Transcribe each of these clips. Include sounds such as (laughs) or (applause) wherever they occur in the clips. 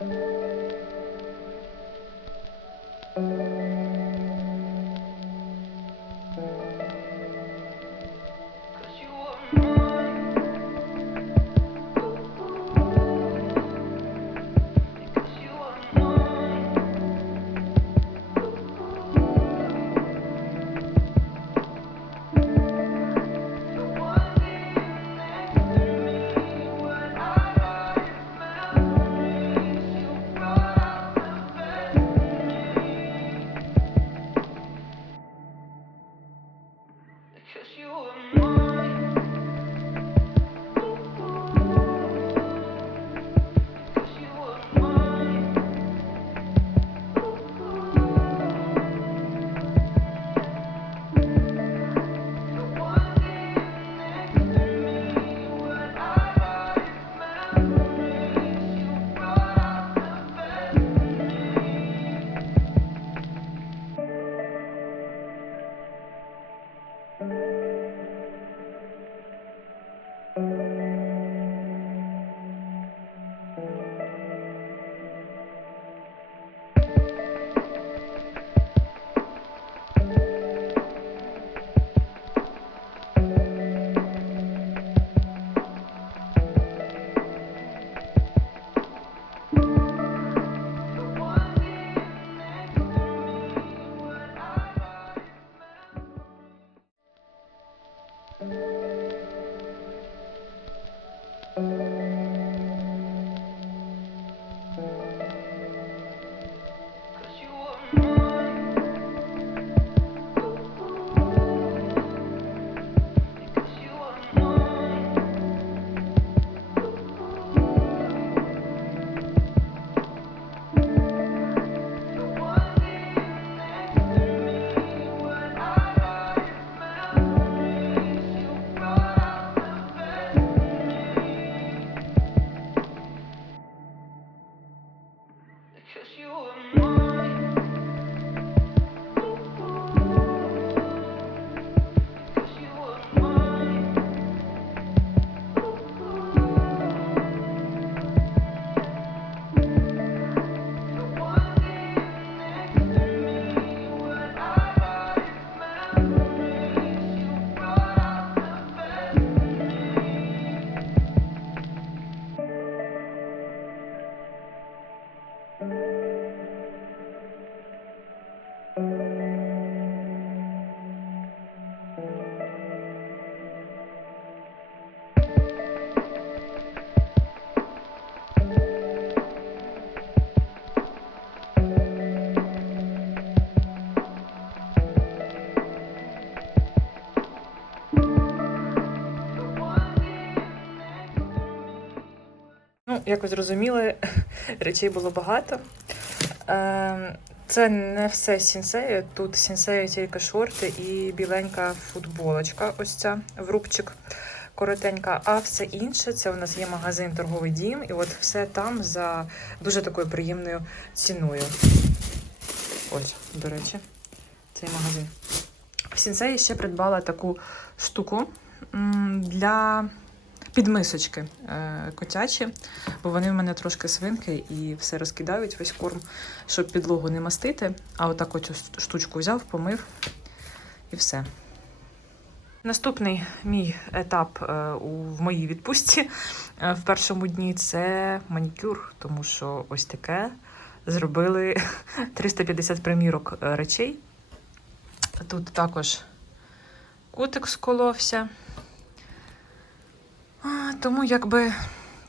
Música Because you were mine. Як ви зрозуміли, (laughs) речей було багато. Е, Це не все сінсею. Тут сінсею тільки шорти і біленька футболочка, ось ця в рубчик коротенька. А все інше це у нас є магазин торговий дім, і от все там за дуже такою приємною ціною. Ось, до речі, цей магазин. В сінсеї ще придбала таку штуку для підмисочки е, котячі, бо вони в мене трошки свинки і все розкидають весь корм, щоб підлогу не мастити. А отак оцю штучку взяв, помив і все. Наступний мій етап е, в моїй відпустці е, в першому дні це манікюр, тому що ось таке зробили (laughs) 350 примірок речей. Тут також кутик сколовся. Тому якби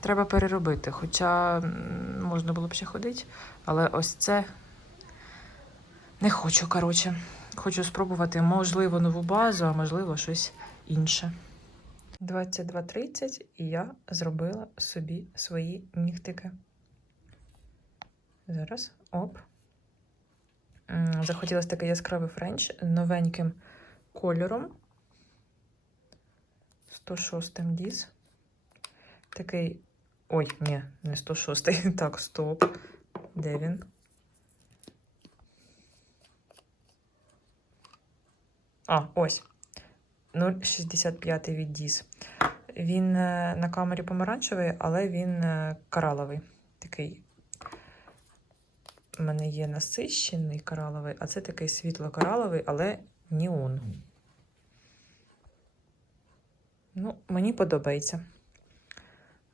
треба переробити. Хоча можна було б ще ходити, але ось це не хочу, коротше. Хочу спробувати, можливо, нову базу, а можливо, щось інше. 22.30 і я зробила собі свої нігтики. Зараз. Оп. Захотілося такий яскравий френч новеньким кольором. 106 діз. Такий. Ой, ні, не 106. (laughs) Так, стоп. Де він? А, ось. 0,65 від Діз. Він е, на камері помаранчевий, але він е, кораловий. Такий у мене є насищений кораловий, а це такий світло-кораловий, але ніон. Ну, мені подобається.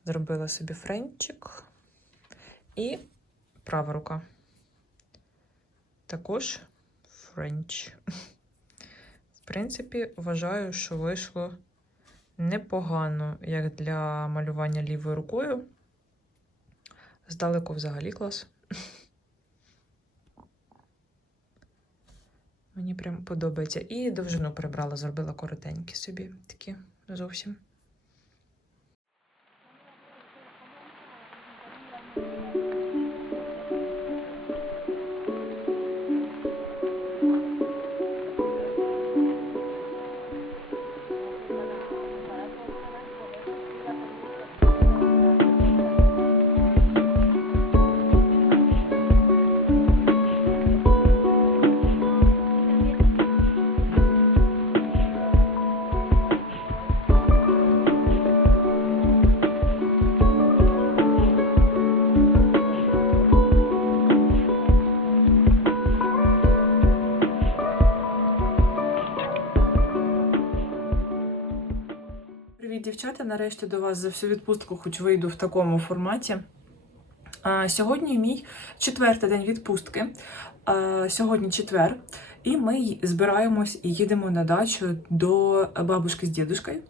Зробила собі френчик. І права рука. Також френч. В принципі, вважаю, що вийшло непогано, як для малювання лівою рукою. Здалеку взагалі клас. Мені прям подобається. І довжину прибрала, зробила коротенькі собі такі зовсім. Дівчата! Нарешті до вас за всю відпустку, хоч вийду в такому форматі. Сьогодні мій четвертий день відпустки. Сьогодні четвер, і ми збираємось і їдемо на дачу до бабушки з дідушкою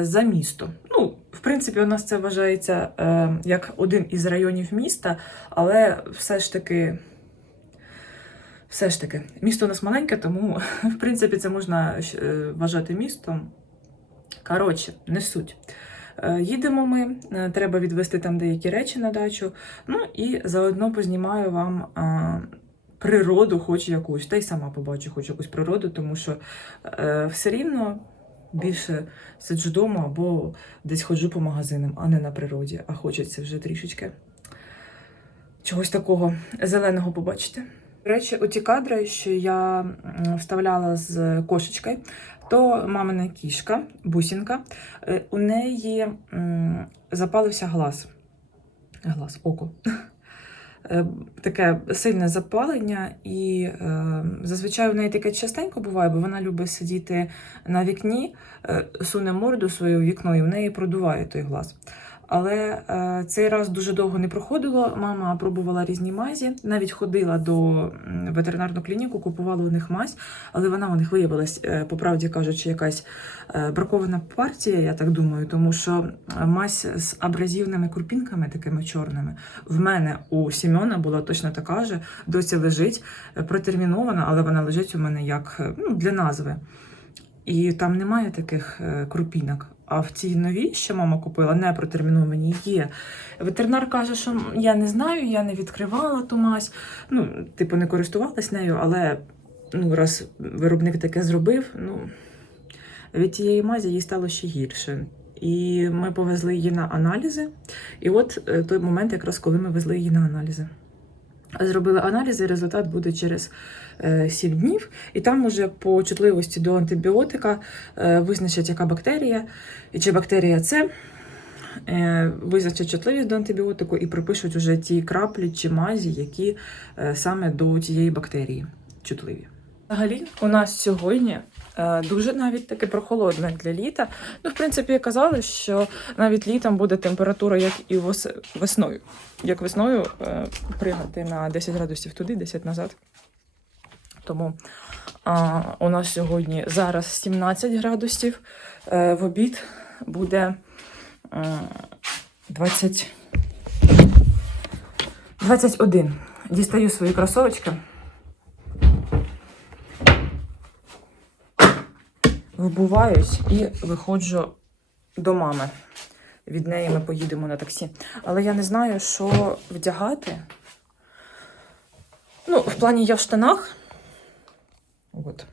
за місто. Ну, в принципі, у нас це вважається е, як один із районів міста, але все ж таки. Все ж таки, місто у нас маленьке, тому (laughs) в принципі це можна е, вважати містом. Коротше, не суть. Е, Їдемо ми, е, треба відвести там деякі речі на дачу. Ну і заодно познімаю вам природу, хоч якусь, та й сама побачу хоч якусь природу, тому що е, все рівно більше сиджу вдома або десь ходжу по магазинам, а не на природі. А хочеться вже трішечки чогось такого зеленого побачити. До речі, оті кадри, що я вставляла з кошечкою, то мамина кішка, бусінка, е, у неї запалився глаз. Глаз, око. Е, Таке сильне запалення, і е, зазвичай у неї таке частенько буває, бо вона любить сидіти на вікні, е, суне морду свою в вікно, і в неї продуває той глаз. Але е, цей раз дуже довго не проходило. Мама пробувала різні мазі, навіть ходила до ветеринарну клініку, купувала у них мазь, але вона у них виявилась, е, по правді кажучи, якась е, бракована партія, я так думаю, тому що мазь з абразивними курпінками, такими чорними, в мене у Сімена була точно така же, досі лежить, протермінована, але вона лежить у мене як ну, для назви. І там немає таких крупінок. А в цій новій, що мама купила, не протерміновані, є. Ветеринар каже, що я не знаю, я не відкривала ту мазь. Ну, типу, не користувалась нею, але ну, раз виробник таке зробив, ну від тієї мазі їй стало ще гірше. І ми повезли її на аналізи. І от е, той момент, якраз коли ми везли її на аналізи. Зробили аналізи, результат буде через е, 7 днів, і там уже по чутливості до антибіотика е, визначать, яка бактерія, і чи бактерія це. Е, визначать чутливість до антибіотику і пропишуть уже ті краплі чи мазі, які е, саме до тієї бактерії чутливі. Взагалі, у нас сьогодні е, дуже навіть таки прохолодно для літа. Ну, в принципі, казали, що навіть літом буде температура, як і весною. Як весною е, пригати на 10 градусів туди, 10 назад. Тому а, у нас сьогодні зараз 17 градусів. Е, в обід буде е, 20... 21. Дістаю свої кросовочки. Вбуваюсь і виходжу до мами. Від неї ми поїдемо на таксі. Але я не знаю, що вдягати. Ну, в плані я в штанах. От.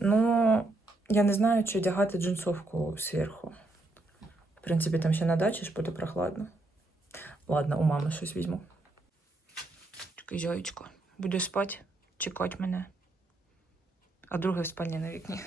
Ну, я не знаю, чи одягати джинсовку зверху. В принципі, там ще на дачі ж буде прохладно. Ладно, у мами щось візьму. Такий зяєчко. Буде спати, чекати мене. А друге в спальні на вікні.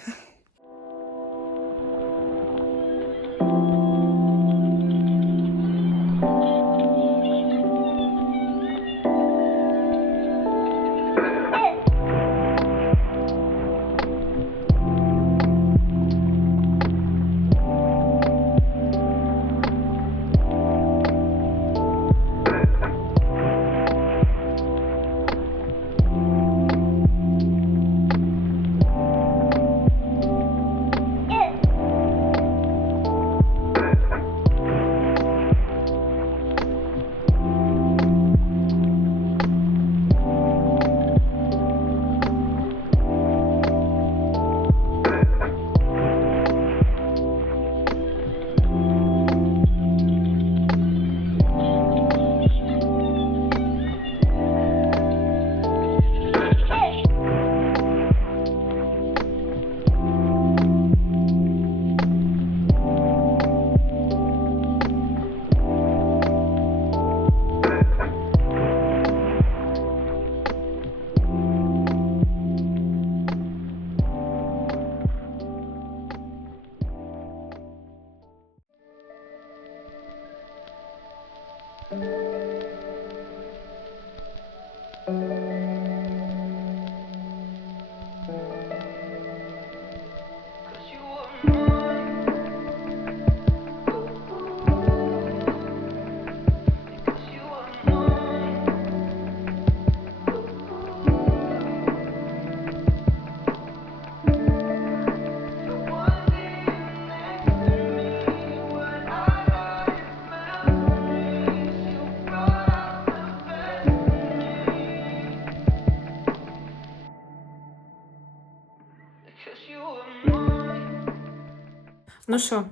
Ну що,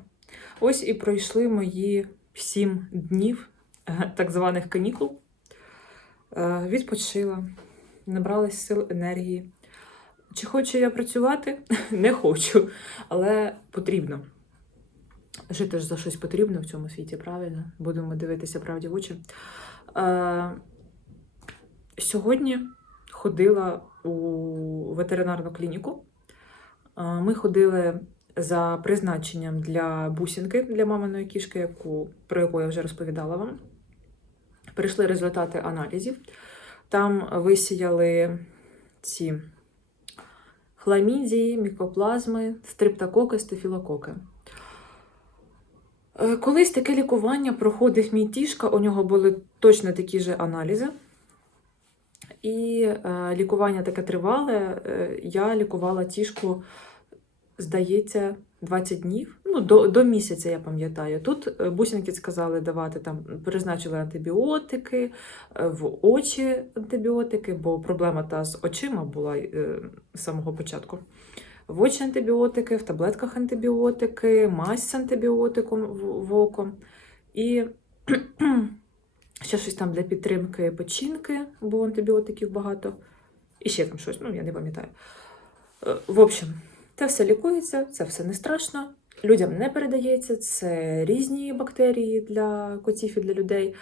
ось і пройшли мої сім днів е, так званих канікул. Е, Відпочила, набралась сил енергії. Чи хочу я працювати? (laughs) Не хочу, але потрібно. Жити ж за щось потрібно в цьому світі, правильно? Будемо дивитися правді в очі. Е, Сьогодні ходила у ветеринарну клініку. Ми ходили за призначенням для бусинки для маминої кішки, яку, про яку я вже розповідала вам. Прийшли результати аналізів. Там висіяли ці хламідії, мікоплазми, стриптококи, стафілококи. Е, Колись таке лікування проходив мій тішка, у нього були точно такі ж аналізи. І е, лікування таке тривале. Е, я лікувала тішку, здається, 20 днів. Ну, до, до місяця, я пам'ятаю. Тут е, бусинки сказали давати там, призначили антибіотики, е, в очі антибіотики, бо проблема та з очима була е, з самого початку. В очі антибіотики, в таблетках антибіотики, мазь з антибіотиком в, в око. І (clears throat) ще щось там для підтримки печінки, бо антибіотиків багато. І ще там щось, ну я не пам'ятаю. Е, В общем, це все лікується, це все не страшно. Людям не передається, це різні бактерії для котів і для людей.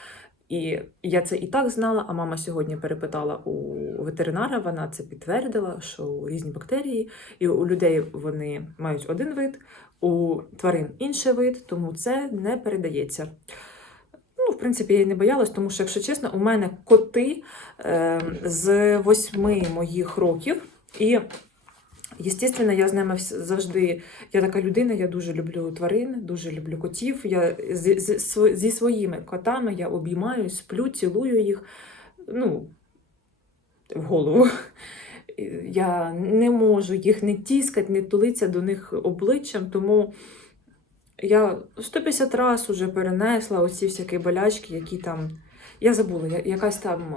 І я це і так знала, а мама сьогодні перепитала у ветеринара, вона це підтвердила, що різні бактерії, і у людей вони мають один вид, у тварин інший вид, тому це не передається. Ну, в принципі, я й не боялась, тому що, якщо чесно, у мене коти е, з восьми моїх років. І, звісно, я з ними завжди. Я така людина, я дуже люблю тварин, дуже люблю котів. Я з, з, зі своїми котами я обіймаю, сплю, цілую їх. Ну, в голову. Я не можу їх не тіскати, не тулитися до них обличчям, тому я 150 разів уже перенесла оці всякі болячки, які там. Я забула, якась там.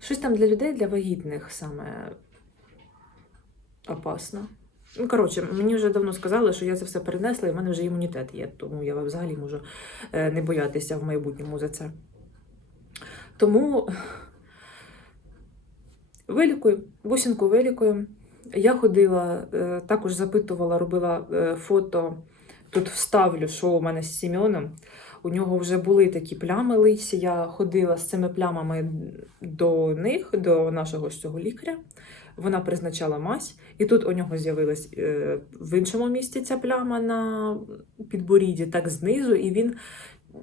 Щось там для людей, для вагітних саме опасно. Ну, коротше, мені вже давно сказали, що я це все перенесла, і в мене вже імунітет є, тому я взагалі можу е, не боятися в майбутньому за це. Тому вилікую, бусинку вилікую. Я ходила, е, також запитувала, робила е, фото. Тут вставлю, що у мене з Сімеоном. У нього вже були такі плями лисі. Я ходила з цими плямами до них, до нашого цього лікаря. Вона призначала мазь, і тут у нього з'явилась е, в іншому місці ця пляма на підборідді, так знизу, і він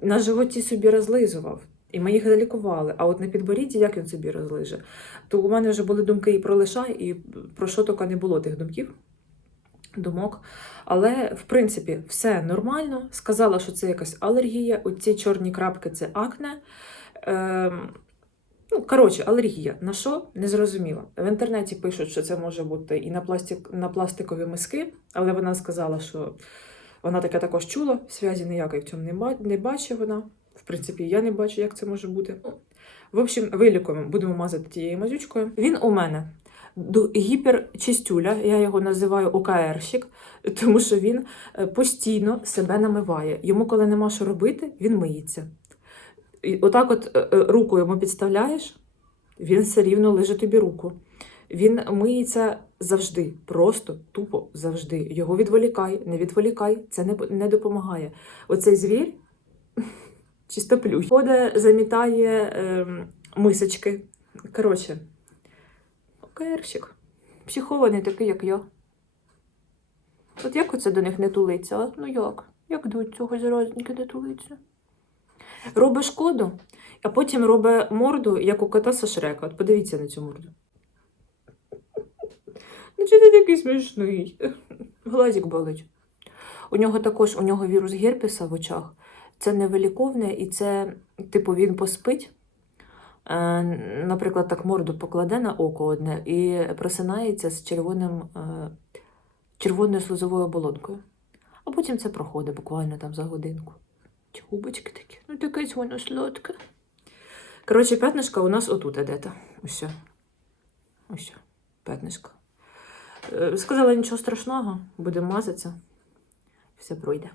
на животі собі розлизував. І ми їх залікували. А от на підборідді як він собі розлиже? То у мене вже були думки і про лишай, і про що тільки не було тих думків. Думок. Але, в принципі, все нормально. Сказала, що це якась алергія. Оці чорні крапки це акне. Ем, ну, коротше, алергія. На що? Не зрозуміла. В інтернеті пишуть, що це може бути і на, пластик, на пластикові миски, але вона сказала, що вона таке також чула, зв'язі ніякої в цьому не, ба- не бачить вона. В принципі, я не бачу, як це може бути. В общем, вилікуємо, будемо мазати тією мазючкою. Він у мене гіперчистюля, я його називаю ОКРщик, тому що він е, постійно себе намиває. Йому, коли нема що робити, він миється. І отак, от е, е, руку йому підставляєш, він все рівно лиже тобі руку. Він миється завжди, просто тупо завжди. Його відволікай, не відволікай, це не, не допомагає. Оцей звір (laughs) чисто плющ. Ходить, замітає ем, мисочки. Коротше, окерщик. Психований такий, як я. От як оце до них не тулиться? а? Ну як? Як до цього заразника не тулиться? робить шкоду, а потім робить морду, як у кота со Шрека. От подивіться на цю морду. Ну, чи ти такий смішний? (laughs) Глазик болить. У нього також у нього вірус герпеса в очах. Це невиліковне і це, типу, він поспить. Е, Наприклад, так морду покладе на око одне і просинається з червоним, е, червоною слизовою оболонкою. А потім це проходить буквально там за годинку. Чи губочки такі. Ну, таке воно сладке. Коротше, п'ятнишка у нас отут де-то. Ось. Ось. П'ятнишка. Е, Сказала нічого страшного, будемо мазатися. Все пройде.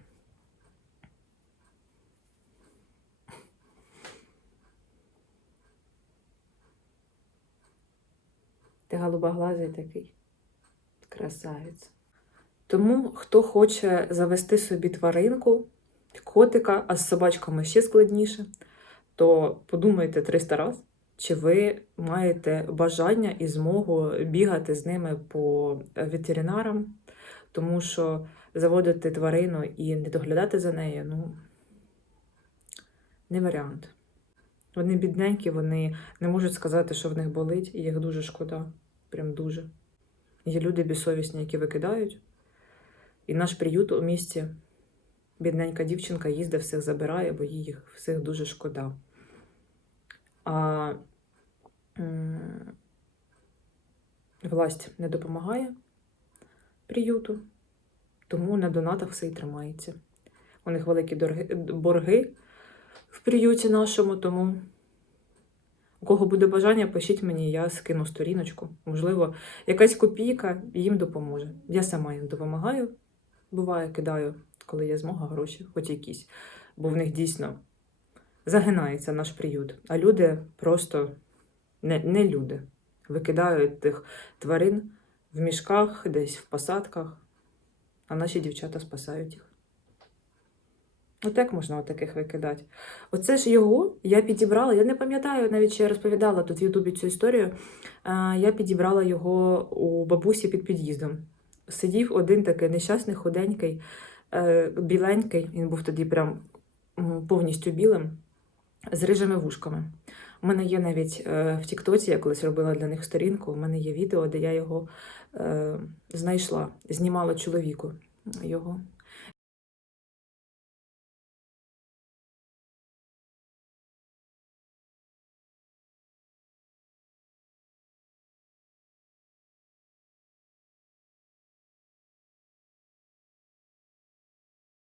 Ти голубоглазий такий. Красавець. Тому, хто хоче завести собі тваринку, котика, а з собачками ще складніше, то подумайте 300 разів, чи ви маєте бажання і змогу бігати з ними по ветеринарам, тому що заводити тварину і не доглядати за нею, ну, не варіант. Вони бідненькі, вони не можуть сказати, що в них болить, і їх дуже шкода. Прям дуже. Є люди безсовісні, які викидають. І наш приют у місті, бідненька дівчинка їздить, всіх забирає, бо їй всіх дуже шкода. А власть не допомагає приюту, тому на донатах все і тримається. У них великі борги в приюті нашому, тому кого буде бажання, пишіть мені, я скину сторіночку. Можливо, якась копійка їм допоможе. Я сама їм допомагаю. Буває, кидаю, коли є змога, гроші, хоч якісь. Бо в них дійсно загинається наш приют. А люди просто не, не люди. Викидають тих тварин в мішках, десь в посадках, а наші дівчата спасають їх. Отак можна отаких викидати. Оце ж його я підібрала. Я не пам'ятаю, навіть я розповідала тут в Ютубі цю історію. Я підібрала його у бабусі під під'їздом. Сидів один такий нещасний, худенький, е, біленький. Він був тоді прям повністю білим, з рижими вушками. У мене є навіть е, в Тіктоці, я колись робила для них сторінку. У мене є відео, де я його е, знайшла, знімала чоловіку його.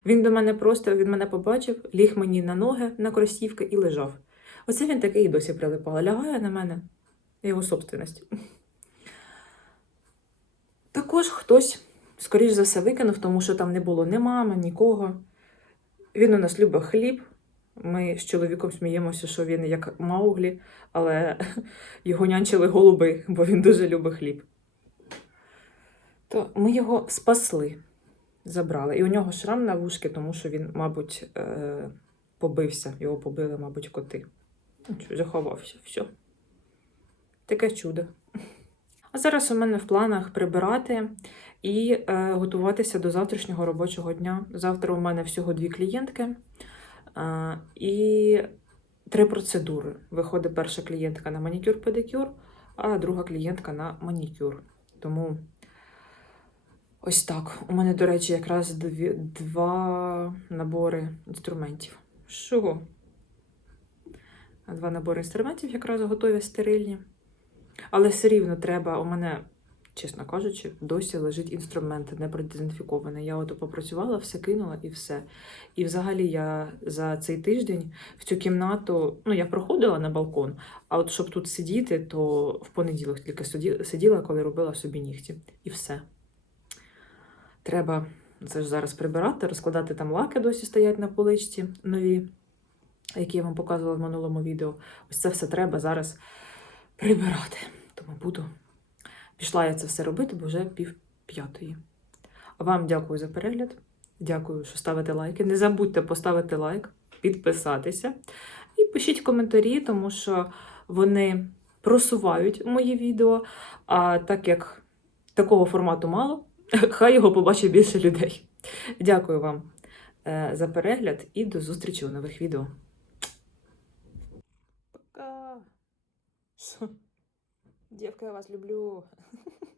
Він до мене просто він мене побачив, ліг мені на ноги, на кросівки і лежав. Оце він такий і досі прилипав. Лягає на мене, його собственність. Також хтось, скоріш за все, викинув, тому що там не було ні мами, нікого. Він у нас любить хліб. Ми з чоловіком сміємося, що він як Мауглі, але (laughs) його нянчили голуби, бо він дуже любить хліб. То ми його спасли забрали. І у нього шрам на вушки, тому що він, мабуть, е, побився. Його побили, мабуть, коти. Заховався. Все. Таке чудо. А зараз у мене в планах прибирати і е, готуватися до завтрашнього робочого дня. Завтра у мене всього дві клієнтки е, і три процедури. Виходить перша клієнтка на манікюр-педикюр, а друга клієнтка на манікюр. Тому Ось так. У мене, до речі, якраз дві, два набори інструментів. Що? Два набори інструментів якраз готові стерильні. Але все рівно треба, у мене, чесно кажучи, досі лежить інструмент не продезінфікований. Я ото попрацювала, все кинула і все. І взагалі я за цей тиждень в цю кімнату, ну, я проходила на балкон, а от щоб тут сидіти, то в понеділок тільки сиділа, коли робила собі нігті. І все. Треба це ж зараз прибирати, розкладати там лаки досі стоять на поличці нові, які я вам показувала в минулому відео. Ось це все треба зараз прибирати. Тому буду. Пішла я це все робити, бо вже пів п'ятої. А вам дякую за перегляд. Дякую, що ставите лайки. Не забудьте поставити лайк, підписатися і пишіть коментарі, тому що вони просувають мої відео. А так як такого формату мало, Хай його побачить більше людей. Дякую вам е, за перегляд і до зустрічі у нових відео. Пока! Дівка, я вас люблю. (laughs)